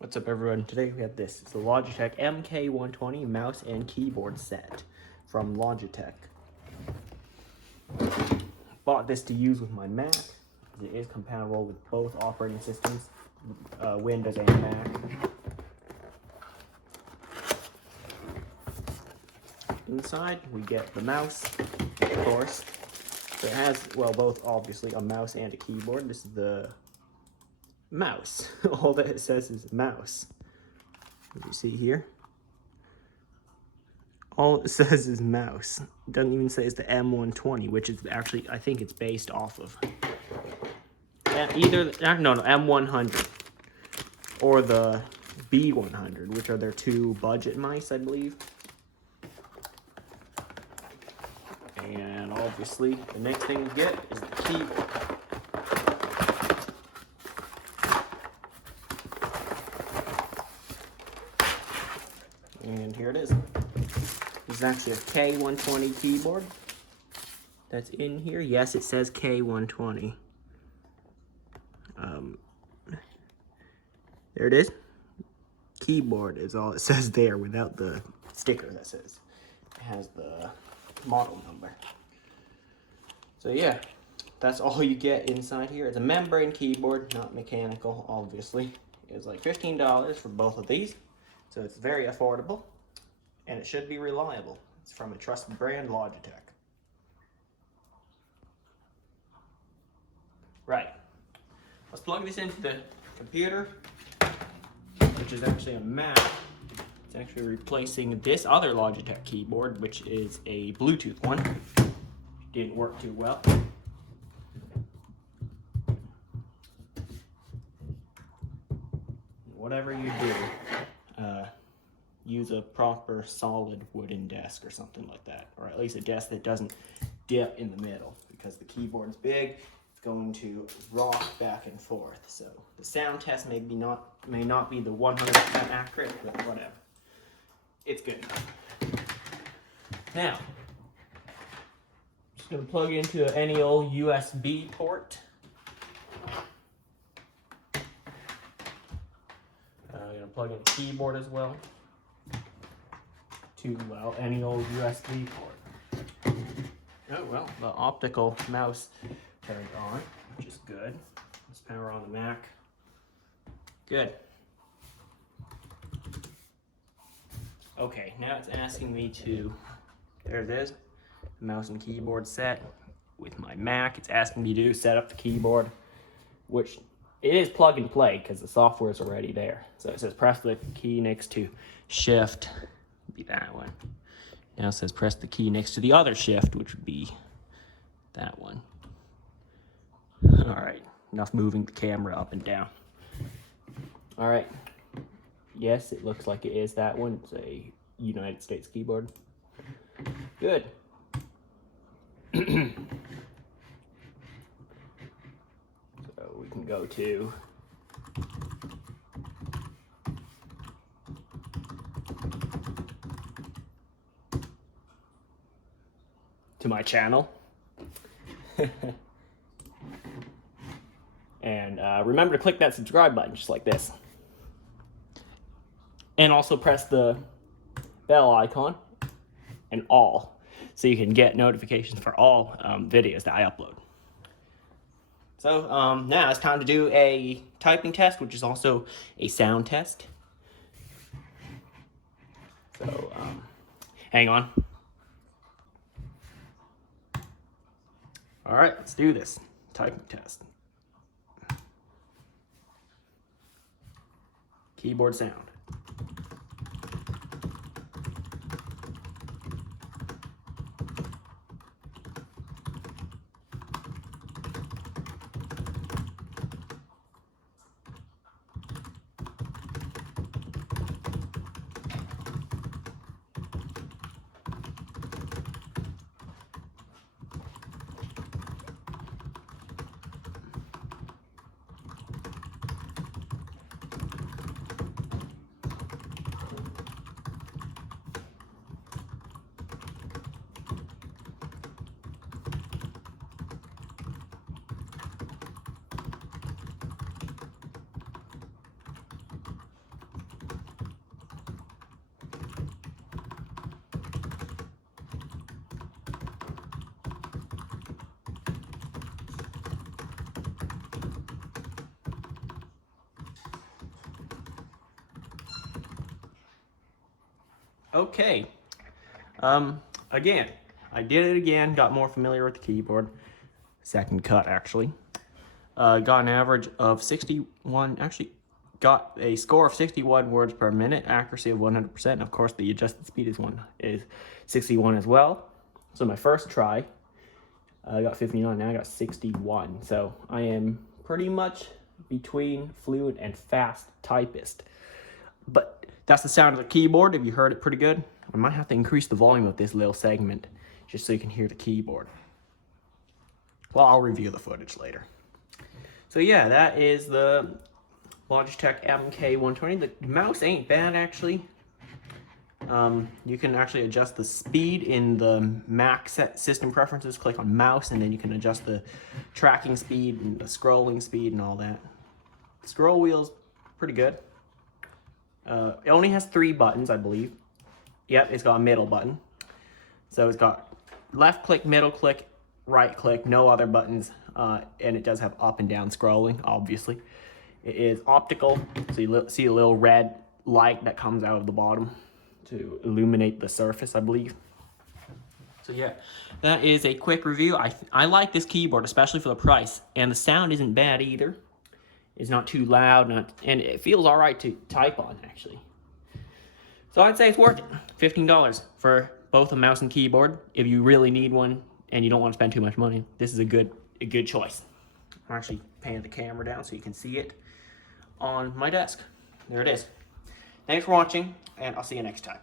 What's up, everyone? Today we have this. It's the Logitech MK120 mouse and keyboard set from Logitech. Bought this to use with my Mac. It is compatible with both operating systems, Windows and Mac. Inside we get the mouse, of course. So it has, well, both obviously a mouse and a keyboard. This is the mouse. All that it says is mouse. You see here? All it says is mouse. It doesn't even say it's the M120, which is actually, I think it's based off of either, no, M100 or the B100, which are their two budget mice, I believe. And obviously, the next thing we get is the keyboard. And here it is. This is actually a K120 keyboard that's in here. Yes, it says K120. There it is. Keyboard is all it says there without the sticker that says. It has the model number. So yeah, that's all you get inside here. It's a membrane keyboard, not mechanical, obviously. It's like $15 for both of these. So it's very affordable, and it should be reliable. It's from a trusted brand, Logitech. Right, let's plug this into the computer, which is actually a Mac. It's actually replacing this other Logitech keyboard, which is a Bluetooth one. Didn't work too well. Whatever you do, use a proper solid wooden desk or something like that, or at least a desk that doesn't dip in the middle, because the keyboard's big. It's going to rock back and forth. So the sound test may not be the 100% accurate, but whatever. It's good enough. Now, just gonna plug into any old USB port. I'm gonna plug in the keyboard as well to, well, any old USB port. Oh, well, the optical mouse turned on, which is good. Let's power on the Mac. Good. Okay, now it's asking me to, there it is, mouse and keyboard set with my Mac. It's asking me to set up the keyboard, which it is plug and play because the software is already there. So it says press the key next to shift, be that one. Now it says press the key next to the other shift, which would be that one. All right, enough moving the camera up and down. All right, yes, it looks like it is that one. It's a United States keyboard. Good. So we can go to my channel. And remember to click that subscribe button, just like this. And also press the bell icon and all, so you can get notifications for all videos that I upload. So now it's time to do a typing test, which is also a sound test. So hang on. All right, let's do this typing test. Keyboard sound. Okay. Again, I did it again, got more familiar with the keyboard. Second cut, actually. Got an average of 61, actually got a score of 61 words per minute, accuracy of 100%. And of course, the adjusted speed is 61 as well. So my first try, I got 59, now I got 61. So I am pretty much between fluent and fast typist. But that's the sound of the keyboard. If you heard it pretty good, I might have to increase the volume of this little segment just so you can hear the keyboard. Well, I'll review the footage later. So yeah, that is the Logitech MK120. The mouse ain't bad, actually. You can actually adjust the speed in the Mac system preferences. Click on mouse, and then you can adjust the tracking speed and the scrolling speed and all that. The scroll wheel's pretty good. It only has 3 buttons, I believe. Yep, it's got a middle button. So it's got left click, middle click, right click, no other buttons, and it does have up and down scrolling, obviously. It is optical, so you see a little red light that comes out of the bottom to illuminate the surface, I believe. So yeah, that is a quick review. I like this keyboard, especially for the price, and the sound isn't bad either. It's not too loud, and it feels all right to type on, actually. So I'd say it's worth it. $15 for both a mouse and keyboard. If you really need one and you don't want to spend too much money, this is a good choice. I'm actually panning the camera down so you can see it on my desk. There it is. Thanks for watching, and I'll see you next time.